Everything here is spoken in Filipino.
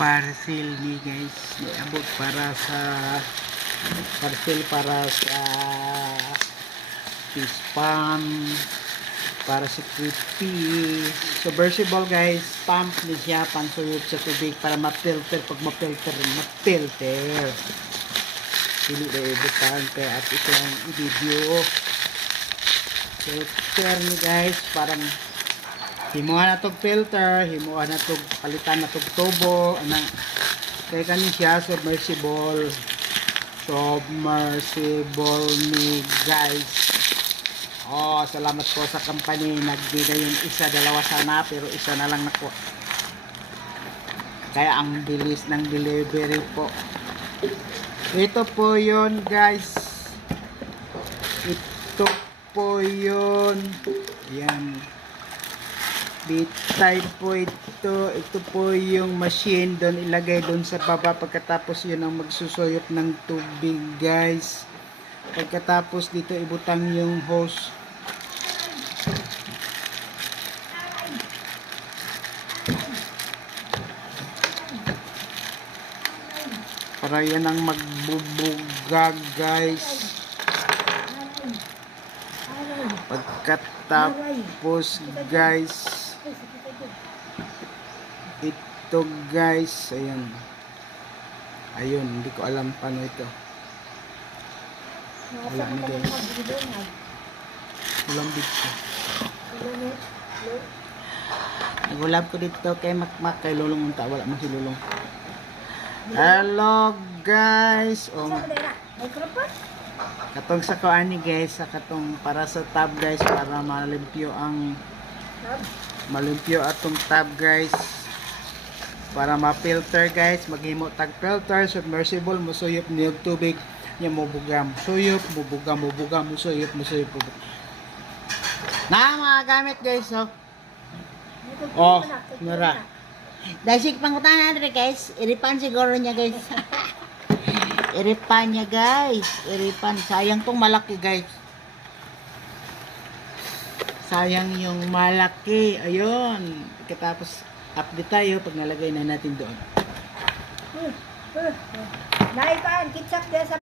parcel ni guys, niabot para sa parcel para sa spam para sa crispy submersible guys. Pump ni siya pansuyod sa tubig para ma-filter. Pag ma-filter dili na ibutan kaya at ito ang i-video filter ni guys. Parang himuhan na tog filter, himuhan na tog palitan na tog tubo anang kaya kani siya submersible ni guys. Oh, salamat po sa company, nagbigay yung isa, dalawa sana pero isa na lang nako, kaya ang bilis ng delivery po. Ito po yon guys, ito po yun, yan, B-type po ito po yung machine doon, ilagay doon sa baba. Pagkatapos yun ang magsusuyot ng tubig guys. Pagkatapos dito ibutang yung hose. Para yan ang magbubugag guys. Pagkatapos guys, ito guys, ayun, hindi ko alam paano ito. Wala na guys, walang dito. Nagulab ko dito kay Makmak, kay Lulong unta, wala man si Lulong. Hello guys, katong sa kuan ni guys, sa katong para sa tab guys, para malimpyo atong tab guys, para ma-filter guys. Maghimo tag filter submersible, musuyop niyog tubig nya mubugam suyop, mubugam musuyop na mga gamit guys. Oh mura dasig pangutanan rin guys, iripan siguro niya guys. Iripan niya guys, iripan. Sayang tong malaki guys, sayang yung malaki. Ayun, tapos update tayo pag nalagay na natin doon. Naipan, kitsak dia sa